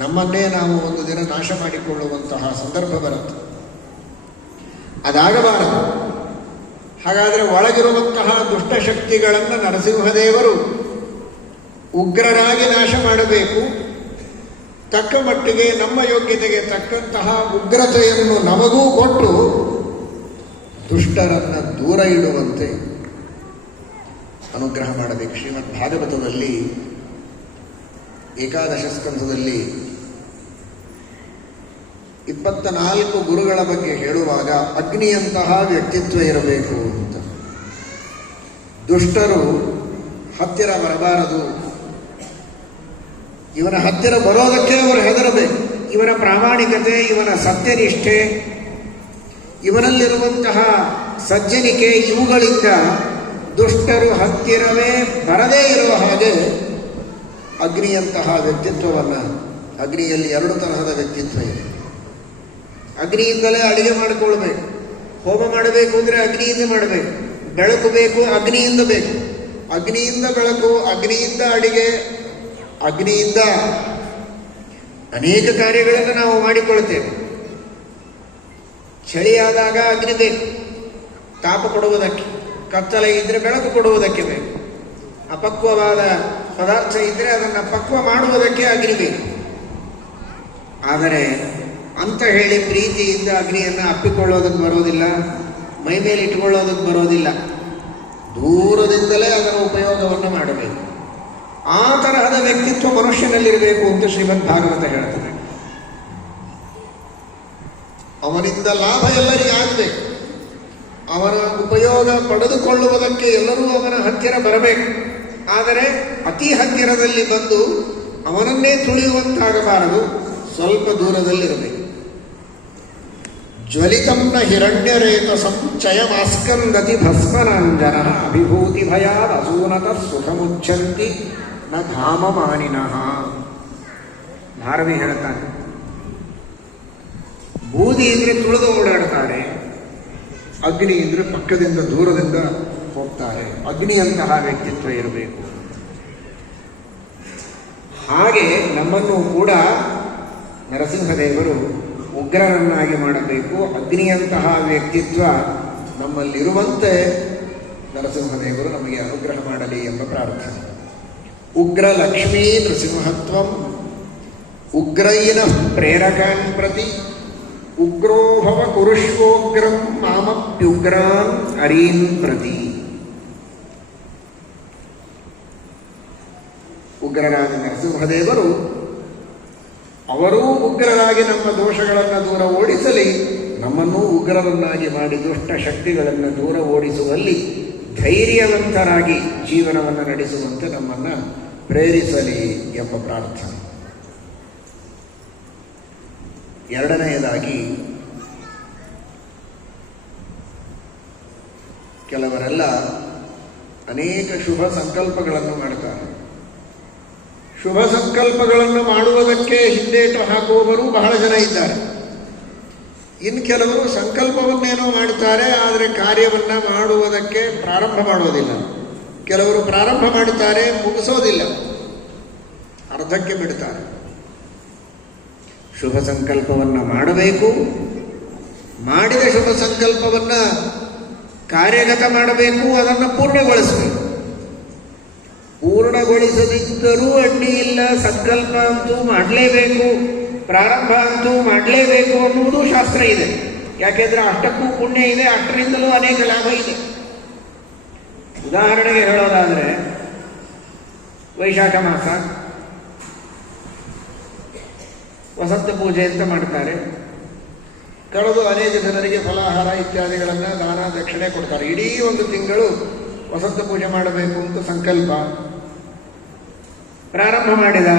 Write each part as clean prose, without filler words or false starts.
ನಮ್ಮನ್ನೇ ನಾವು ಒಂದು ದಿನ ನಾಶ ಮಾಡಿಕೊಳ್ಳುವಂತಹ ಸಂದರ್ಭ ಬರುತ್ತೆ. ಅದಾಗಬಾರದು. ಹಾಗಾದರೆ ಒಳಗಿರುವಂತಹ ದುಷ್ಟಶಕ್ತಿಗಳನ್ನು ನರಸಿಂಹದೇವರು ಉಗ್ರರಾಗಿ ನಾಶ ಮಾಡಬೇಕು. ತಕ್ಕ ಮಟ್ಟಿಗೆ ನಮ್ಮ ಯೋಗ್ಯತೆಗೆ ತಕ್ಕಂತಹ ಉಗ್ರತೆಯನ್ನು ನಮಗೂ ಕೊಟ್ಟು ದುಷ್ಟರನ್ನು ದೂರ ಇಡುವಂತೆ ಅನುಗ್ರಹ ಮಾಡಬೇಕು. ಶ್ರೀಮದ್ ಭಾಗವತದಲ್ಲಿ ಏಕಾದಶ ಸ್ಕಂಧದಲ್ಲಿ 24 ಗುರುಗಳ ಬಗ್ಗೆ ಹೇಳುವಾಗ ಅಗ್ನಿಯಂತಹ ವ್ಯಕ್ತಿತ್ವ ಇರಬೇಕು ಅಂತ. ದುಷ್ಟರು ಹತ್ತಿರ ಬರಬಾರದು. ಇವನ ಹತ್ತಿರ ಬರೋದಕ್ಕೆ ಅವರು ಹೆದರಬೇಕು. ಇವನ ಪ್ರಾಮಾಣಿಕತೆ, ಇವನ ಸತ್ಯನಿಷ್ಠೆ, ಇವನಲ್ಲಿರುವಂತಹ ಸಜ್ಜನಿಕೆ, ಇವುಗಳಿಂದ ದುಷ್ಟರು ಹತ್ತಿರವೇ ಬರದೇ ಇರುವ ಹಾಗೆ ಅಗ್ನಿಯಂತಹ ವ್ಯಕ್ತಿತ್ವವನ್ನು, ಅಗ್ನಿಯಲ್ಲಿ 2 ತರಹದ ವ್ಯಕ್ತಿತ್ವ ಇದೆ. ಅಗ್ನಿಯಿಂದಲೇ ಅಡಿಗೆ ಮಾಡಿಕೊಳ್ಬೇಕು. ಹೋಮ ಮಾಡಬೇಕು ಅಂದರೆ ಅಗ್ನಿಯಿಂದ ಮಾಡಬೇಕು. ಬೆಳಕು ಬೇಕು, ಅಗ್ನಿಯಿಂದ ಬೇಕು. ಅಗ್ನಿಯಿಂದ ಬೆಳಕು, ಅಗ್ನಿಯಿಂದ ಅಡಿಗೆ, ಅಗ್ನಿಯಿಂದ ಅನೇಕ ಕಾರ್ಯಗಳನ್ನು ನಾವು ಮಾಡಿಕೊಳ್ತೇವೆ. ಚಳಿಯಾದಾಗ ಅಗ್ನಿ ಬೇಕು ತಾಪ ಕೊಡುವುದಕ್ಕೆ, ಕತ್ತಲೆ ಇದ್ದರೆ ಬೆಳಕು ಕೊಡುವುದಕ್ಕೆ ಬೇಕು, ಅಪಕ್ವವಾದ ಪದಾರ್ಥ ಇದ್ದರೆ ಅದನ್ನು ಪಕ್ವ ಮಾಡುವುದಕ್ಕೆ ಅಗ್ನಿ ಬೇಕು. ಆದರೆ ಅಂತ ಹೇಳಿ ಪ್ರೀತಿಯಿಂದ ಅಗ್ನಿಯನ್ನು ಅಪ್ಪಿಕೊಳ್ಳೋದಕ್ಕೆ ಬರೋದಿಲ್ಲ, ಮೈ ಮೇಲೆ ಇಟ್ಕೊಳ್ಳೋದಕ್ಕೆ ಬರೋದಿಲ್ಲ. ದೂರದಿಂದಲೇ ಅದರ ಉಪಯೋಗವನ್ನು ಮಾಡಬೇಕು. ಆ ತರಹದ ವ್ಯಕ್ತಿತ್ವ ಮನುಷ್ಯನಲ್ಲಿರಬೇಕು ಅಂತ ಶ್ರೀಮದ್ ಭಾಗವತ ಹೇಳ್ತದೆ. ಅವನಿಂದ ಲಾಭ ಎಲ್ಲರಿಗೂ ಆಗಬೇಕು. ಅವನ ಉಪಯೋಗ ಪಡೆದುಕೊಳ್ಳುವುದಕ್ಕೆ ಎಲ್ಲರೂ ಅವನ ಹತ್ತಿರ ಬರಬೇಕು. ಆದರೆ ಅತಿ ಹತ್ತಿರದಲ್ಲಿ ಬಂದು ಅವನನ್ನೇ ತುಳಿಯುವಂತಾಗಬಾರದು. ಸ್ವಲ್ಪ ದೂರದಲ್ಲಿರಬೇಕು. ಜ್ವಲಿತಂನ ಹಿರಣ್ಯರೇತ ಸಂಚಯಮಾಸ್ಕಂದತಿ ಭಸ್ಮನಾಂಜನ ಅಭಿಭೂತಿ ಭಯಾದ ಅಸೂನತ ಸುಖಮುಚ್ಛಂತಿ ನ ಧಾಮಮಾನಿನಃ. ಭಾರವಿ ಹೇಳ್ತಾನೆ, ಬೂದಿ ಇದ್ರೆ ತುಳಿದು ಓಡಾಡ್ತಾರೆ, ಅಗ್ನಿ ಇದ್ರೆ ಪಕ್ಕದಿಂದ ದೂರದಿಂದ ಹೋಗ್ತಾರೆ. ಅಗ್ನಿಯಂತಹ ವ್ಯಕ್ತಿತ್ವ ಇರಬೇಕು. ಹಾಗೆ ನಮ್ಮನ್ನು ಕೂಡ ನರಸಿಂಹದೇವರು ಉಗ್ರರನ್ನಾಗಿ ಮಾಡಬೇಕು. ಅಗ್ನಿಯಂತಹ ವ್ಯಕ್ತಿತ್ವ ನಮ್ಮಲ್ಲಿರುವಂತೆ ನರಸಿಂಹದೇವರು ನಮಗೆ ಅನುಗ್ರಹ ಮಾಡಲಿ ಎಂಬ ಪ್ರಾರ್ಥನೆ. ಉಗ್ರ ಲಕ್ಷ್ಮೀ ನೃಸಿಂಹತ್ವಂ ಉಗ್ರೈನ ಪ್ರೇರಕಾನ್ ಪ್ರತಿ ಉಗ್ರೋಭವ ಕುರುಷ್ವೋಗ್ರಂ ಮಾಮಪ್ಯುಗ್ರಾನ್ ಅರೀನ್ ಪ್ರತಿ. ಉಗ್ರರಾದ ನರಸಿಂಹದೇವರು ಅವರೂ ಉಗ್ರರಾಗಿ ನಮ್ಮ ದೋಷಗಳನ್ನು ದೂರ ಓಡಿಸಲಿ, ನಮ್ಮನ್ನೂ ಉಗ್ರರನ್ನಾಗಿ ಮಾಡಿ ದುಷ್ಟ ಶಕ್ತಿಗಳನ್ನು ದೂರ ಓಡಿಸುವಲ್ಲಿ ಧೈರ್ಯವಂತರಾಗಿ ಜೀವನವನ್ನು ನಡೆಸುವಂತೆ ನಮ್ಮನ್ನು ಪ್ರೇರಿಸಲಿ ಎಂಬ ಪ್ರಾರ್ಥನೆ. ಎರಡನೆಯದಾಗಿ, ಕೆಲವರೆಲ್ಲ ಅನೇಕ ಶುಭ ಸಂಕಲ್ಪಗಳನ್ನು ಮಾಡ್ತಾರೆ. ಶುಭ ಸಂಕಲ್ಪಗಳನ್ನು ಮಾಡುವುದಕ್ಕೆ ಹಿಂದೇಟು ಹಾಕುವವರು ಬಹಳ ಜನ ಇದ್ದಾರೆ. ಇನ್ನು ಕೆಲವರು ಸಂಕಲ್ಪವನ್ನೇನೋ ಮಾಡ್ತಾರೆ, ಆದರೆ ಕಾರ್ಯವನ್ನು ಮಾಡುವುದಕ್ಕೆ ಪ್ರಾರಂಭ ಮಾಡೋದಿಲ್ಲ. ಕೆಲವರು ಪ್ರಾರಂಭ ಮಾಡುತ್ತಾರೆ, ಮುಗಿಸೋದಿಲ್ಲ, ಅರ್ಧಕ್ಕೆ ಬಿಡ್ತಾರೆ. ಶುಭ ಸಂಕಲ್ಪವನ್ನು ಮಾಡಬೇಕು. ಮಾಡಿದ ಶುಭ ಸಂಕಲ್ಪವನ್ನು ಕಾರ್ಯಗತ ಮಾಡಬೇಕು, ಅದನ್ನು ಪೂರ್ಣಗೊಳಿಸಬೇಕು. ಪೂರ್ಣಗೊಳಿಸದಿದ್ದರೂ ಅಡ್ಡಿ ಇಲ್ಲ, ಸಂಕಲ್ಪ ಅಂತೂ ಮಾಡಲೇಬೇಕು, ಪ್ರಾರಂಭ ಅಂತೂ ಮಾಡಲೇಬೇಕು ಅನ್ನುವುದು ಶಾಸ್ತ್ರ ಇದೆ. ಯಾಕೆಂದರೆ ಅಷ್ಟಕ್ಕೂ ಪುಣ್ಯ ಇದೆ, ಅಷ್ಟರಿಂದಲೂ ಅನೇಕ ಲಾಭ ಇದೆ. ಉದಾಹರಣೆಗೆ ಹೇಳೋದಾದರೆ, ವೈಶಾಖ ಮಾಸ ವಸಂತ ಪೂಜೆ ಅಂತ ಮಾಡ್ತಾರೆ. ಕಳೆದು ಅನೇಕ ಜನರಿಗೆ ಫಲಾಹಾರ ಇತ್ಯಾದಿಗಳನ್ನು ದಾನ ದಕ್ಷಿಣೆ ಕೊಡ್ತಾರೆ. ಇಡೀ ಒಂದು ತಿಂಗಳು ವಸಂತ ಪೂಜೆ ಮಾಡಬೇಕು ಅಂತ ಸಂಕಲ್ಪ. ಪ್ರಾರಂಭ ಮಾಡಿದ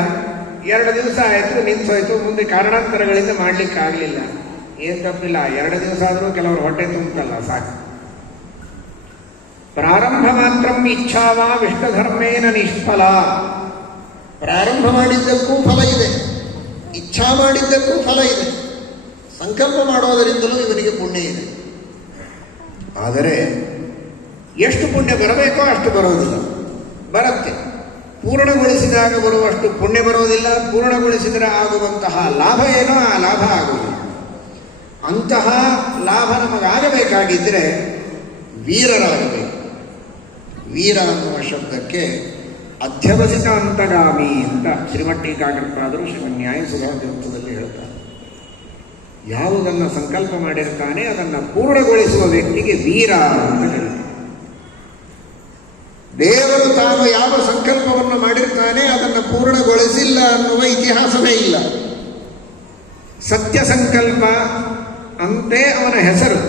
2 ದಿವಸ ಆಯಿತು, ನಿಂತೋಯ್ತು. ಮುಂದೆ ಕಾರಣಾಂತರಗಳಿಂದ ಮಾಡಲಿಕ್ಕಾಗಲಿಲ್ಲ. ಏನು ತಪ್ಪಿಲ್ಲ, 2 ದಿವಸ ಆದರೂ ಕೆಲವರು ಹೊಟ್ಟೆ ತುಂಬಲ್ಲ, ಸಾಕು. ಪ್ರಾರಂಭ ಮಾತ್ರ ಇಚ್ಛಾವ ವಿಷ್ಣುಧರ್ಮೇನ ನಿಷ್ಫಲ. ಪ್ರಾರಂಭ ಮಾಡಿದ್ದಕ್ಕೂ ಫಲ ಇದೆ, ಇಚ್ಛಾ ಮಾಡಿದ್ದಕ್ಕೂ ಫಲ ಇದೆ. ಸಂಕಲ್ಪ ಮಾಡೋದರಿಂದಲೂ ಇವನಿಗೆ ಪುಣ್ಯ ಇದೆ. ಆದರೆ ಎಷ್ಟು ಪುಣ್ಯ ಬರಬೇಕೋ ಅಷ್ಟು ಬರೋದಿಲ್ಲ, ಬರುತ್ತೆ. ಪೂರ್ಣಗೊಳಿಸಿದಾಗ ಬರುವಷ್ಟು ಪುಣ್ಯ ಬರೋದಿಲ್ಲ, ಪೂರ್ಣಗೊಳಿಸಿದರೆ ಆಗುವಂತಹ ಲಾಭ ಏನೋ ಆ ಲಾಭ ಆಗುವುದಿಲ್ಲ. ಅಂತಹ ಲಾಭ ನಮಗಾಗಬೇಕಾಗಿದ್ದರೆ ವೀರರಾಗಬೇಕು. ವೀರ ಅನ್ನುವ ಶಬ್ದಕ್ಕೆ ಅಧ್ಯವಸಿತ ಅಂತಗಾಮಿ ಅಂತ ಶ್ರೀಮಠೀಕಾಕೃತರಾದರು ಶ್ರೀಮನ್ಯಾಯ ಸುಧಾಗ್ರಂಥದಲ್ಲಿ ಹೇಳ್ತಾರೆ. ಯಾವುದನ್ನು ಸಂಕಲ್ಪ ಮಾಡಿರ್ತಾನೆ ಅದನ್ನು ಪೂರ್ಣಗೊಳಿಸುವ ವ್ಯಕ್ತಿಗೆ ವೀರ ಅಂತ ಹೇಳ್ತಾರೆ. ದೇವರು ತಾನು ಯಾವ ಸಂಕಲ್ಪವನ್ನು ಮಾಡಿರ್ತಾನೆ ಅದನ್ನು ಪೂರ್ಣಗೊಳಿಸಿಲ್ಲ ಅನ್ನುವ ಇತಿಹಾಸವೇ ಇಲ್ಲ. ಸತ್ಯ ಸಂಕಲ್ಪ ಅಂತೆ ಅವನ ಹೆಸರು,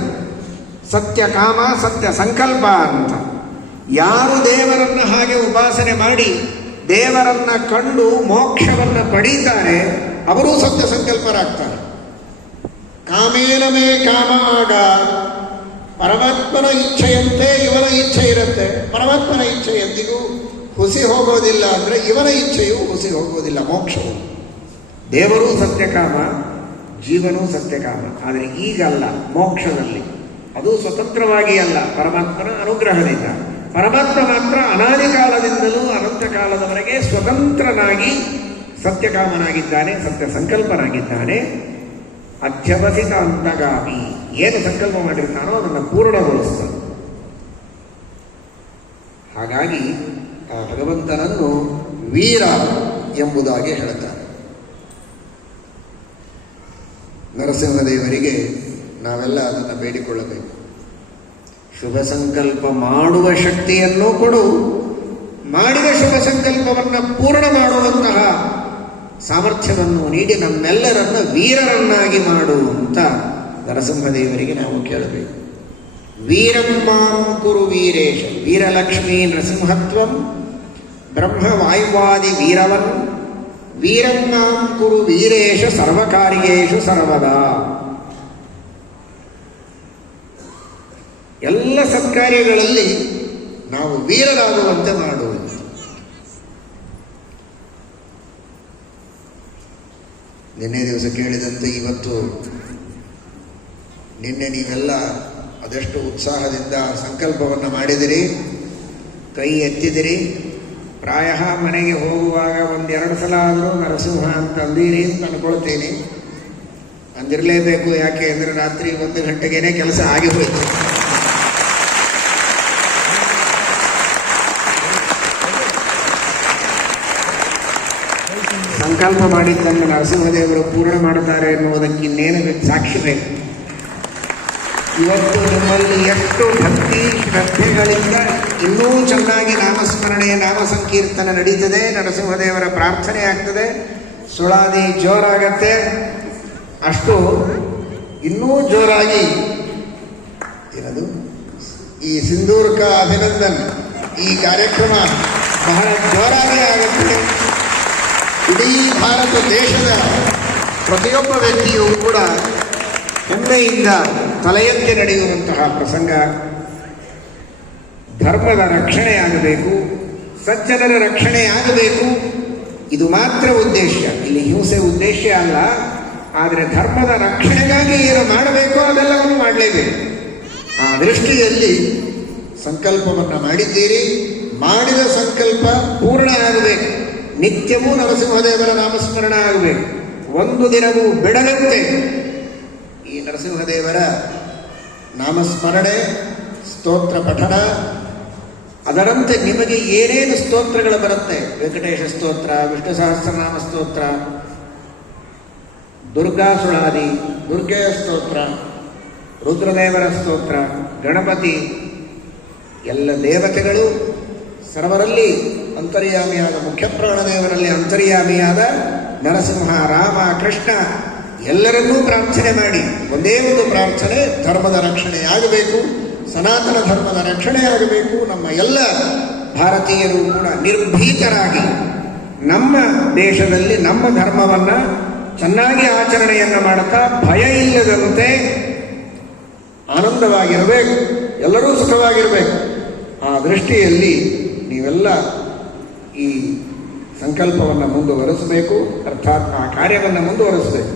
ಸತ್ಯ ಕಾಮ ಸತ್ಯ ಸಂಕಲ್ಪ ಅಂತ. ಯಾರು ದೇವರನ್ನ ಹಾಗೆ ಉಪಾಸನೆ ಮಾಡಿ ದೇವರನ್ನ ಕಂಡು ಮೋಕ್ಷವನ್ನು ಪಡೀತಾರೆ ಅವರೂ ಸತ್ಯ ಸಂಕಲ್ಪರಾಗ್ತಾರೆ. ಕಾಮೇನ ಮೇ ಕಾಮ ಆಗ, ಪರಮಾತ್ಮನ ಇಚ್ಛೆಯಂತೆ ಇವನ ಇಚ್ಛೆ ಇರುತ್ತೆ. ಪರಮಾತ್ಮನ ಇಚ್ಛೆ ಎಂದಿಗೂ ಹುಸಿ ಹೋಗೋದಿಲ್ಲ ಅಂದರೆ ಇವನ ಇಚ್ಛೆಯೂ ಹುಸಿ ಹೋಗೋದಿಲ್ಲ. ಮೋಕ್ಷವು ದೇವರೂ ಸತ್ಯಕಾಮ, ಜೀವನೂ ಸತ್ಯಕಾಮ. ಆದರೆ ಈಗಲ್ಲ, ಮೋಕ್ಷದಲ್ಲಿ ಅದು ಸ್ವತಂತ್ರವಾಗಿ ಅಲ್ಲ, ಪರಮಾತ್ಮನ ಅನುಗ್ರಹದಿಂದ. ಪರಮಾತ್ಮ ಮಾತ್ರ ಅನಾದಿ ಕಾಲದಿಂದಲೂ ಅನಂತ ಕಾಲದವರೆಗೆ ಸ್ವತಂತ್ರನಾಗಿ ಸತ್ಯಕಾಮನಾಗಿದ್ದಾನೆ, ಸತ್ಯ ಸಂಕಲ್ಪನಾಗಿದ್ದಾನೆ. ಅಧ್ಯವಸಿತ ಅಂತಗಾಮಿ, ಏನು ಸಂಕಲ್ಪ ಮಾಡಿರ್ತಾನೋ ಅದನ್ನು ಪೂರ್ಣಗೊಳಿಸ್ತಾನೆ. ಹಾಗಾಗಿ ಆ ಭಗವಂತನನ್ನು ವೀರ ಎಂಬುದಾಗಿ ಹೇಳ್ತಾರೆ. ನರಸಿಂಹದೇವರಿಗೆ ನಾವೆಲ್ಲ ಅದನ್ನು ಬೇಡಿಕೊಳ್ಳಬೇಕು. ಶುಭ ಸಂಕಲ್ಪ ಮಾಡುವ ಶಕ್ತಿಯನ್ನು ಕೊಡು, ಮಾಡಿದ ಶುಭ ಸಂಕಲ್ಪವನ್ನು ಪೂರ್ಣ ಮಾಡುವಂತಹ ಸಾಮರ್ಥ್ಯವನ್ನು ನೀಡಿ ನಮ್ಮೆಲ್ಲರನ್ನ ವೀರರನ್ನಾಗಿ ಮಾಡು ಅಂತ ನರಸಿಂಹದೇವರಿಗೆ ನಾವು ಕೇಳಬೇಕು. ವೀರಮ್ಮಾಂ ಕುರು ವೀರೇಶ, ವೀರಲಕ್ಷ್ಮೀ ನರಸಿಂಹತ್ವಂ ಬ್ರಹ್ಮ ವಾಯುವಾದಿ ವೀರವನ್ ವೀರಮ್ಮಾಂ ಕುರು ವೀರೇಶ ಸರ್ವಕಾರ್ಯೇಷು ಸರ್ವದಾ. ಎಲ್ಲ ಸತ್ಕಾರ್ಯಗಳಲ್ಲಿ ನಾವು ವೀರರಾಗುವಂತೆ ಮಾಡುವುದು. ನಿನ್ನೆ ದಿವಸ ಕೇಳಿದಂತೆ ಇವತ್ತು ನಿನ್ನೆ ನೀವೆಲ್ಲ ಅದೆಷ್ಟು ಉತ್ಸಾಹದಿಂದ ಸಂಕಲ್ಪವನ್ನು ಮಾಡಿದಿರಿ, ಕೈ ಎತ್ತಿದಿರಿ. ಪ್ರಾಯ ಮನೆಗೆ ಹೋಗುವಾಗ 1-2 ಸಲ ಆದರೂ ನರಸಿಂಹ ಅಂತ ಅಂದಿರಿ ಅಂತ ಅನ್ಕೊಳ್ತೀನಿ. ಅಂದಿರಲೇಬೇಕು. ಯಾಕೆ ಅಂದರೆ ರಾತ್ರಿ 1 ಗಂಟೆಗೇನೆ ಕೆಲಸ ಆಗಿ ಹೋಯಿತು. ಸಂಕಲ್ಪ ಮಾಡಿದ್ದನ್ನು ನರಸಿಂಹದೇವರು ಪೂರ್ಣ ಮಾಡುತ್ತಾರೆ ಎನ್ನುವುದಕ್ಕೆ ಇನ್ನೇನು ಸಾಕ್ಷಿ ಬೇಕು. ಇವತ್ತು ನಿಮ್ಮಲ್ಲಿ ಎಷ್ಟು ಭಕ್ತಿ ಶ್ರದ್ಧೆಗಳಿಂದ ಇನ್ನೂ ಚೆನ್ನಾಗಿ ನಾಮಸ್ಮರಣೆ ನಾಮ ಸಂಕೀರ್ತನೆ ನಡೀತದೆ, ನರಸಿಂಹದೇವರ ಪ್ರಾರ್ಥನೆ ಆಗ್ತದೆ, ಸುಳಾದಿ ಜೋರಾಗತ್ತೆ. ಅಷ್ಟು ಇನ್ನೂ ಜೋರಾಗಿ ಏನದು ಈ ಸಿಂಧೂರ್ಕ ಅಭಿನಂದನ್ ಈ ಕಾರ್ಯಕ್ರಮ ಬಹಳ ಜೋರಾಗಿ ಆಗುತ್ತದೆ. ಇಡೀ ಭಾರತ ದೇಶದ ಪ್ರತಿಯೊಬ್ಬ ವ್ಯಕ್ತಿಯೂ ಕೂಡ ಹೆಮ್ಮೆಯಿಂದ ತಲೆ ಎತ್ತಿ ನಡೆಯುವಂತಹ ಪ್ರಸಂಗ. ಧರ್ಮದ ರಕ್ಷಣೆಯಾಗಬೇಕು, ಸಜ್ಜನರ ರಕ್ಷಣೆಯಾಗಬೇಕು. ಇದು ಮಾತ್ರ ಉದ್ದೇಶ, ಇಲ್ಲಿ ಹಿಂಸೆ ಉದ್ದೇಶ ಅಲ್ಲ. ಆದರೆ ಧರ್ಮದ ರಕ್ಷಣೆಗಾಗಿ ಏನು ಮಾಡಬೇಕೋ ಅದೆಲ್ಲವನ್ನು ಮಾಡಲೇಬೇಕು. ಆ ದೃಷ್ಟಿಯಲ್ಲಿ ಸಂಕಲ್ಪವನ್ನು ಮಾಡಿದ್ದೀರಿ. ಮಾಡಿದ ಸಂಕಲ್ಪ ಪೂರ್ಣ ಆಗಬೇಕು. ನಿತ್ಯವೂ ನರಸಿಂಹದೇವರ ನಾಮಸ್ಮರಣ ಆಗಬೇಕು. ಒಂದು ದಿನವೂ ಬಿಡದಂತೆ ಈ ನರಸಿಂಹದೇವರ ನಾಮಸ್ಮರಣೆ, ಸ್ತೋತ್ರ ಪಠಣ, ಅದರಂತೆ ನಿಮಗೆ ಏನೇನು ಸ್ತೋತ್ರಗಳು ಬರುತ್ತೆ, ವೆಂಕಟೇಶ ಸ್ತೋತ್ರ, ವಿಷ್ಣು ಸಹಸ್ರನಾಮ ಸ್ತೋತ್ರ, ದುರ್ಗಾ ಸುಳಾದಿ, ದುರ್ಗೆಯ ಸ್ತೋತ್ರ, ರುದ್ರದೇವರ ಸ್ತೋತ್ರ, ಗಣಪತಿ, ಎಲ್ಲ ದೇವತೆಗಳು, ಸರ್ವರಲ್ಲಿ ಅಂತರ್ಯಾಮಿಯಾದ ಮುಖ್ಯಪ್ರಾಣದೇವರಲ್ಲಿ ಅಂತರ್ಯಾಮಿಯಾದ ನರಸಿಂಹ, ರಾಮ, ಕೃಷ್ಣ ಎಲ್ಲರನ್ನೂ ಪ್ರಾರ್ಥನೆ ಮಾಡಿ ಒಂದೇ ಒಂದು ಪ್ರಾರ್ಥನೆ, ಧರ್ಮದ ರಕ್ಷಣೆಯಾಗಬೇಕು, ಸನಾತನ ಧರ್ಮದ ರಕ್ಷಣೆಯಾಗಬೇಕು. ನಮ್ಮ ಎಲ್ಲ ಭಾರತೀಯರು ಕೂಡ ನಿರ್ಭೀತರಾಗಿ ನಮ್ಮ ದೇಶದಲ್ಲಿ ನಮ್ಮ ಧರ್ಮವನ್ನು ಚೆನ್ನಾಗಿ ಆಚರಣೆಯನ್ನು ಮಾಡುತ್ತಾ ಭಯ ಇಲ್ಲದಂತೆ ಆನಂದವಾಗಿರಬೇಕು, ಎಲ್ಲರೂ ಸುಖವಾಗಿರಬೇಕು. ಆ ದೃಷ್ಟಿಯಲ್ಲಿ ನೀವೆಲ್ಲ ಈ ಸಂಕಲ್ಪವನ್ನು ಮುಂದುವರೆಸಬೇಕು, ಅರ್ಥಾತ್ ಆ ಕಾರ್ಯವನ್ನು ಮುಂದುವರೆಸಬೇಕು.